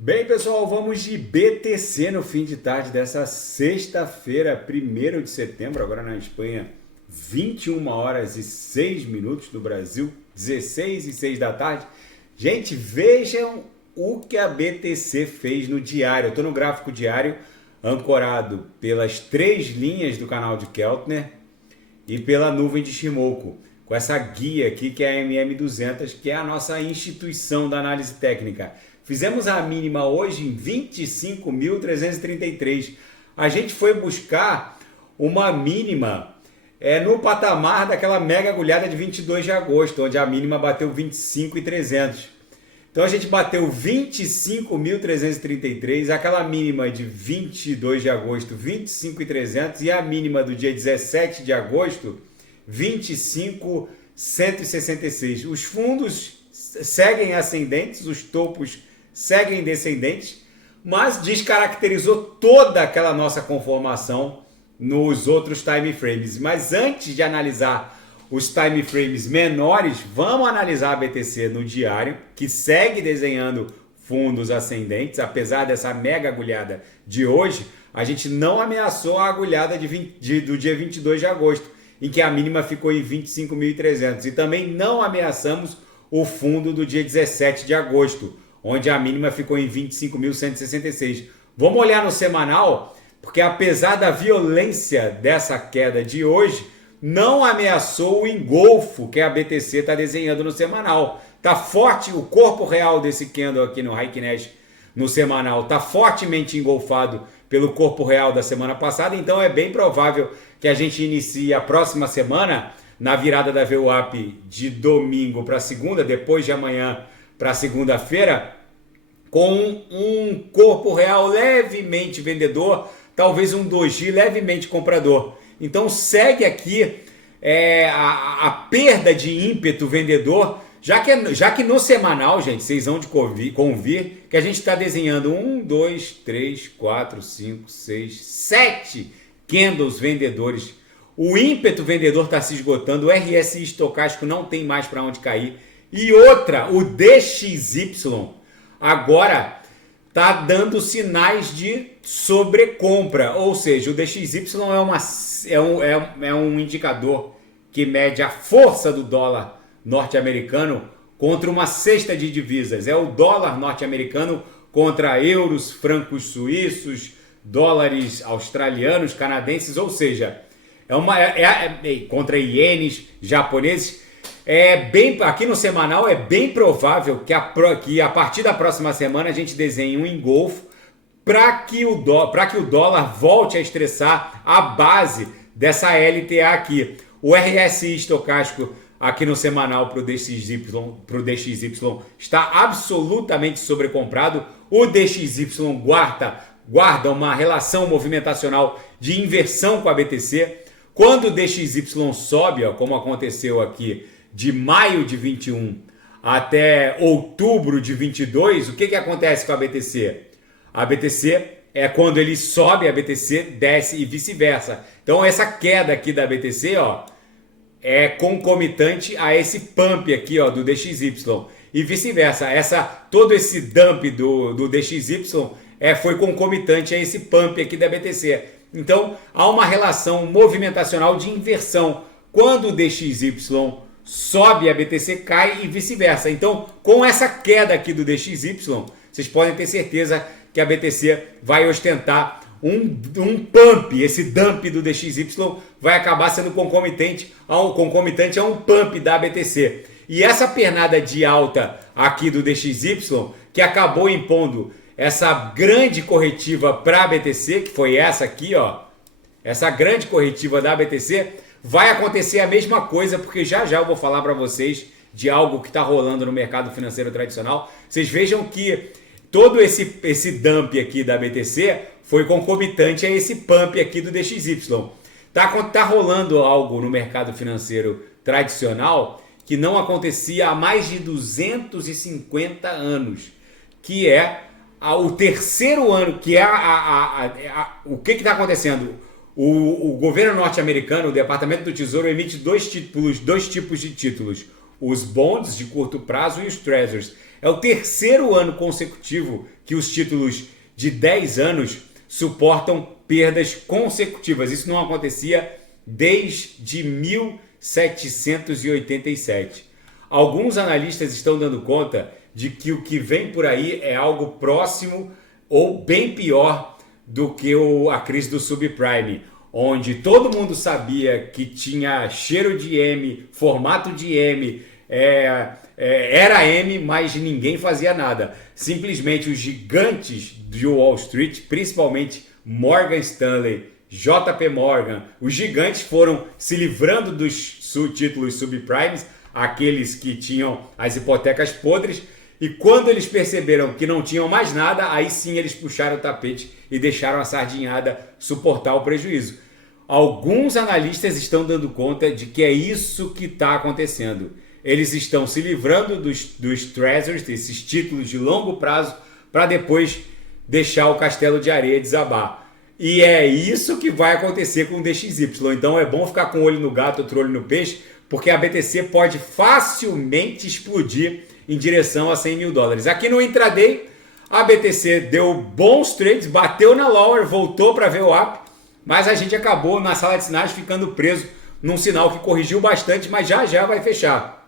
Bem, pessoal, vamos de BTC no fim de tarde dessa sexta-feira, 1º de setembro, agora na Espanha, 21 horas e 6 minutos, no Brasil, 16 e 6 da tarde. Gente, vejam o que a BTC fez no diário. Eu estou no gráfico diário, ancorado pelas 3 linhas do canal de Keltner e pela nuvem de Shimoku, com essa guia aqui que é a MM200, que é a nossa instituição da análise técnica. Fizemos a mínima hoje em 25.333. A gente foi buscar uma mínima no patamar daquela mega agulhada de 22 de agosto, onde a mínima bateu 25.300. Então a gente bateu 25.333, aquela mínima de 22 de agosto, 25.300, e a mínima do dia 17 de agosto, 25.166. Os fundos seguem ascendentes, os topos seguem descendentes, mas descaracterizou toda aquela nossa conformação nos outros time frames. Mas antes de analisar os time frames menores, vamos analisar a BTC no diário, que segue desenhando fundos ascendentes, apesar dessa mega agulhada de hoje. A gente não ameaçou a agulhada do dia 22 de agosto, em que a mínima ficou em 25.300, e também não ameaçamos o fundo do dia 17 de agosto, onde a mínima ficou em 25.166. Vamos olhar no semanal, porque apesar da violência dessa queda de hoje, não ameaçou o engolfo que a BTC está desenhando no semanal. Está forte o corpo real desse candle aqui no Heikin Ash no semanal, está fortemente engolfado pelo corpo real da semana passada, então é bem provável que a gente inicie a próxima semana, na virada da VWAP de domingo para segunda, depois de amanhã para segunda-feira, com um corpo real levemente vendedor, talvez um doji levemente comprador. Então segue aqui a perda de ímpeto vendedor, já que no semanal, gente, vocês vão de convir que a gente está desenhando 1, 2, 3, 4, 5, 6, 7 candles vendedores. O ímpeto vendedor está se esgotando, o RSI estocástico não tem mais para onde cair. E outra, o DXY agora está dando sinais de sobrecompra, ou seja, o DXY é um indicador que mede a força do dólar norte-americano contra uma cesta de divisas. É o dólar norte-americano contra euros, francos suíços, dólares australianos, canadenses, ou seja, contra ienes japoneses. Aqui no semanal é bem provável que a partir da próxima semana a gente desenhe um engolfo para que o dólar volte a estressar a base dessa LTA aqui. O RSI estocástico aqui no semanal para o DXY está absolutamente sobrecomprado. O DXY guarda uma relação movimentacional de inversão com a BTC. Quando o DXY sobe, como aconteceu aqui, de maio de 21 até outubro de 22, o que acontece com a BTC? A BTC quando ele sobe, a BTC desce e vice-versa. Então essa queda aqui da BTC é concomitante a esse pump aqui do DXY e vice-versa. Todo esse dump do DXY foi concomitante a esse pump aqui da BTC. Então há uma relação movimentacional de inversão. Quando o DXY sobe, a BTC cai e vice-versa. Então, com essa queda aqui do DXY, vocês podem ter certeza que a BTC vai ostentar um pump. Esse dump do DXY vai acabar sendo concomitante a um pump da BTC. E essa pernada de alta aqui do DXY, que acabou impondo essa grande corretiva para a BTC, que foi essa aqui, essa grande corretiva da BTC, vai acontecer a mesma coisa, porque já eu vou falar para vocês de algo que está rolando no mercado financeiro tradicional. Vocês vejam que todo esse dump aqui da BTC foi concomitante a esse pump aqui do DXY. Tá rolando algo no mercado financeiro tradicional que não acontecia há mais de 250 anos, que é o terceiro ano, que é o que está acontecendo? O governo norte-americano, o Departamento do Tesouro, emite dois tipos de títulos: os bonds de curto prazo e os treasuries. É o terceiro ano consecutivo que os títulos de 10 anos suportam perdas consecutivas. Isso não acontecia desde 1787. Alguns analistas estão dando conta de que o que vem por aí é algo próximo ou bem pior do que a crise do subprime, onde todo mundo sabia que tinha cheiro de M, formato de M, era M, mas ninguém fazia nada. Simplesmente os gigantes de Wall Street, principalmente Morgan Stanley, JP Morgan, os gigantes foram se livrando dos títulos subprimes, aqueles que tinham as hipotecas podres, e quando eles perceberam que não tinham mais nada, aí sim eles puxaram o tapete e deixaram a sardinhada suportar o prejuízo. Alguns analistas estão dando conta de que é isso que está acontecendo. Eles estão se livrando dos treasuries, desses títulos de longo prazo, para depois deixar o castelo de areia desabar. E é isso que vai acontecer com o DXY. Então é bom ficar com o olho no gato, outro olho no peixe, porque a BTC pode facilmente explodir em direção a 100 mil dólares. Aqui no intraday, a BTC deu bons trades, bateu na lower, voltou para ver o up, mas a gente acabou na sala de sinais ficando preso num sinal que corrigiu bastante, mas já vai fechar.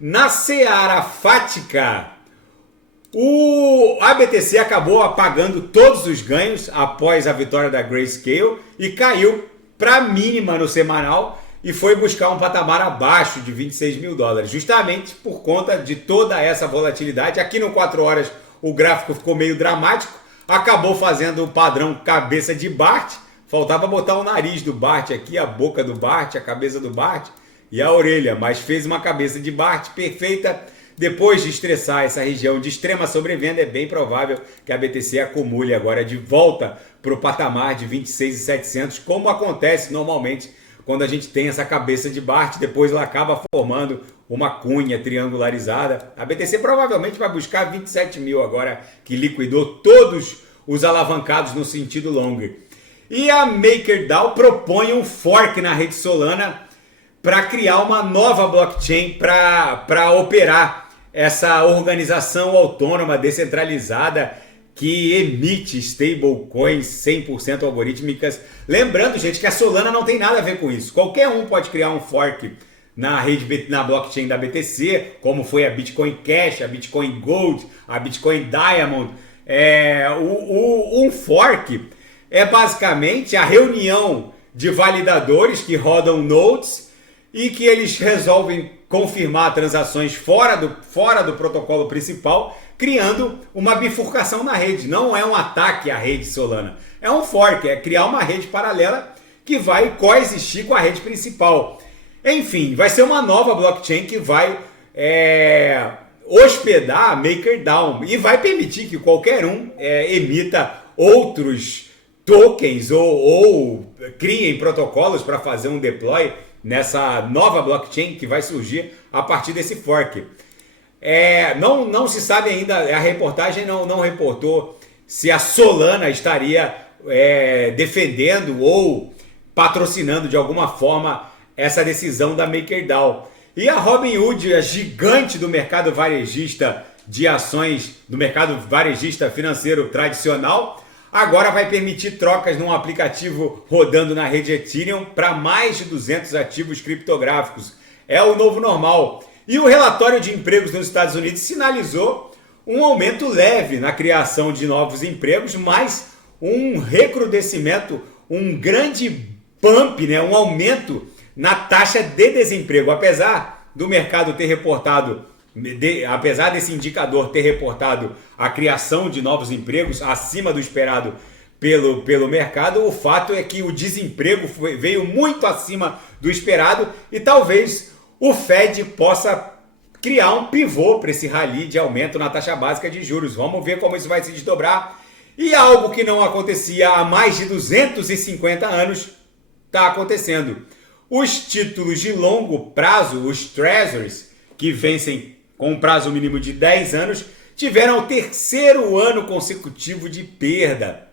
Na seara fática, a BTC acabou apagando todos os ganhos após a vitória da Grayscale e caiu para a mínima no semanal e foi buscar um patamar abaixo de 26 mil dólares, justamente por conta de toda essa volatilidade. Aqui no 4 horas o gráfico ficou meio dramático, acabou fazendo o padrão cabeça de Bart, faltava botar o nariz do Bart aqui, a boca do Bart, a cabeça do Bart e a orelha, mas fez uma cabeça de Bart perfeita. Depois de estressar essa região de extrema sobrevenda, é bem provável que a BTC acumule agora de volta para o patamar de 26.700, como acontece normalmente quando a gente tem essa cabeça de Bart, depois ela acaba formando uma cunha triangularizada. A BTC provavelmente vai buscar 27 mil agora, que liquidou todos os alavancados no sentido long. E a MakerDAO propõe um fork na rede Solana para criar uma nova blockchain para operar essa organização autônoma, descentralizada, que emite stablecoins 100% algorítmicas. Lembrando, gente, que a Solana não tem nada a ver com isso. Qualquer um pode criar um fork na blockchain da BTC, como foi a Bitcoin Cash, a Bitcoin Gold, a Bitcoin Diamond. Um fork é basicamente a reunião de validadores que rodam nodes e que eles resolvem confirmar transações fora do protocolo principal, criando uma bifurcação na rede. Não é um ataque à rede Solana, é um fork, é criar uma rede paralela que vai coexistir com a rede principal. Enfim, vai ser uma nova blockchain que vai hospedar a MakerDAO e vai permitir que qualquer um emita outros tokens ou criem protocolos para fazer um deploy nessa nova blockchain que vai surgir a partir desse fork. Não se sabe ainda, a reportagem não reportou se a Solana estaria defendendo ou patrocinando de alguma forma essa decisão da MakerDAO. E a Robinhood, a gigante do mercado varejista de ações, do mercado varejista financeiro tradicional, agora vai permitir trocas num aplicativo rodando na rede Ethereum para mais de 200 ativos criptográficos. É o novo normal. E o relatório de empregos nos Estados Unidos sinalizou um aumento leve na criação de novos empregos, mas um recrudescimento, um grande pump, um aumento na taxa de desemprego. Apesar do mercado ter reportado, apesar desse indicador ter reportado a criação de novos empregos acima do esperado pelo mercado, o fato é que o desemprego veio muito acima do esperado e talvez o Fed possa criar um pivô para esse rally de aumento na taxa básica de juros. Vamos ver como isso vai se desdobrar. E algo que não acontecia há mais de 250 anos está acontecendo. Os títulos de longo prazo, os treasuries, que vencem com um prazo mínimo de 10 anos, tiveram o terceiro ano consecutivo de perda.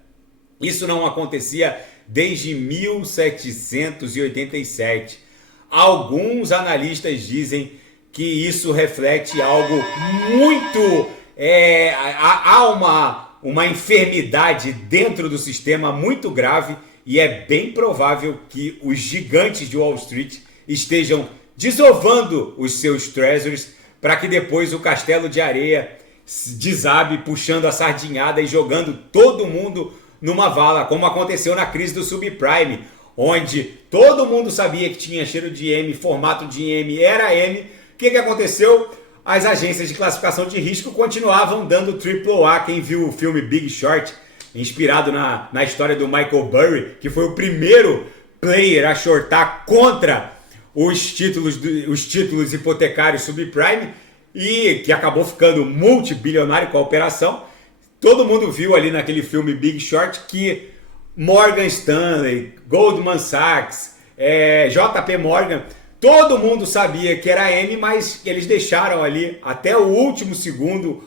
Isso não acontecia desde 1787. Alguns analistas dizem que isso reflete algo muito... há uma enfermidade dentro do sistema muito grave e é bem provável que os gigantes de Wall Street estejam desovando os seus treasuries para que depois o castelo de areia desabe, puxando a sardinhada e jogando todo mundo numa vala, como aconteceu na crise do subprime, onde todo mundo sabia que tinha cheiro de M, formato de M, era M. O que aconteceu? As agências de classificação de risco continuavam dando AAA. Quem viu o filme Big Short, inspirado na história do Michael Burry, que foi o primeiro player a shortar contra os títulos hipotecários subprime e que acabou ficando multibilionário com a operação. Todo mundo viu ali naquele filme Big Short que Morgan Stanley, Goldman Sachs, JP Morgan, todo mundo sabia que era M, mas eles deixaram ali até o último segundo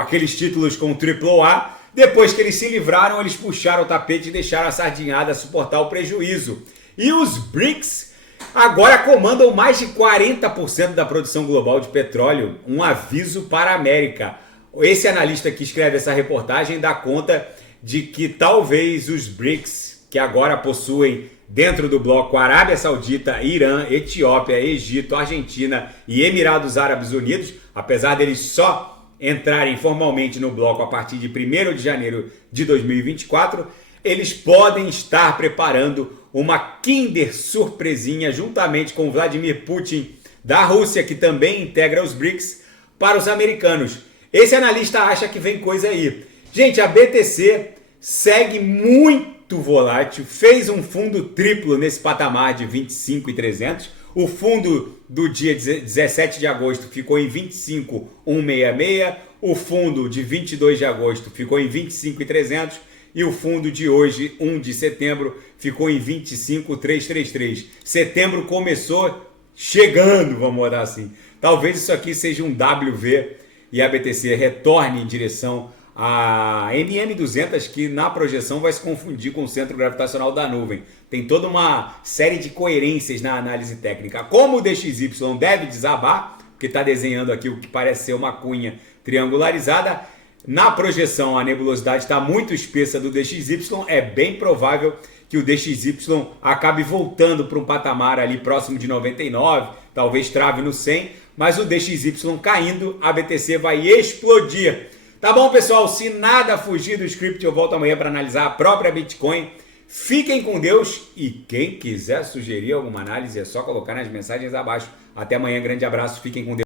aqueles títulos com AAA. Depois que eles se livraram, eles puxaram o tapete e deixaram a sardinhada suportar o prejuízo. E os BRICS agora comandam mais de 40% da produção global de petróleo. Um aviso para a América. Esse analista que escreve essa reportagem dá conta de que talvez os BRICS, que agora possuem dentro do bloco Arábia Saudita, Irã, Etiópia, Egito, Argentina e Emirados Árabes Unidos, apesar deles só entrarem formalmente no bloco a partir de 1º de janeiro de 2024, eles podem estar preparando uma Kinder surpresinha juntamente com Vladimir Putin da Rússia, que também integra os BRICS, para os americanos. Esse analista acha que vem coisa aí. Gente, a BTC segue muito volátil, fez um fundo triplo nesse patamar de 25.300. O fundo do dia 17 de agosto ficou em 25.166, o fundo de 22 de agosto ficou em 25.300 e o fundo de hoje, 1 de setembro, ficou em 25.333. Setembro começou chegando, vamos botar assim. Talvez isso aqui seja um WV e a BTC retorne em direção a MM200, que na projeção vai se confundir com o centro gravitacional da nuvem. Tem toda uma série de coerências na análise técnica. Como o DXY deve desabar, porque está desenhando aqui o que parece ser uma cunha triangularizada, na projeção a nebulosidade está muito espessa do DXY, é bem provável que o DXY acabe voltando para um patamar ali próximo de 99, talvez trave no 100, mas o DXY caindo, a BTC vai explodir. Tá bom, pessoal? Se nada fugir do script, eu volto amanhã para analisar a própria Bitcoin. Fiquem com Deus e quem quiser sugerir alguma análise é só colocar nas mensagens abaixo. Até amanhã, grande abraço, fiquem com Deus.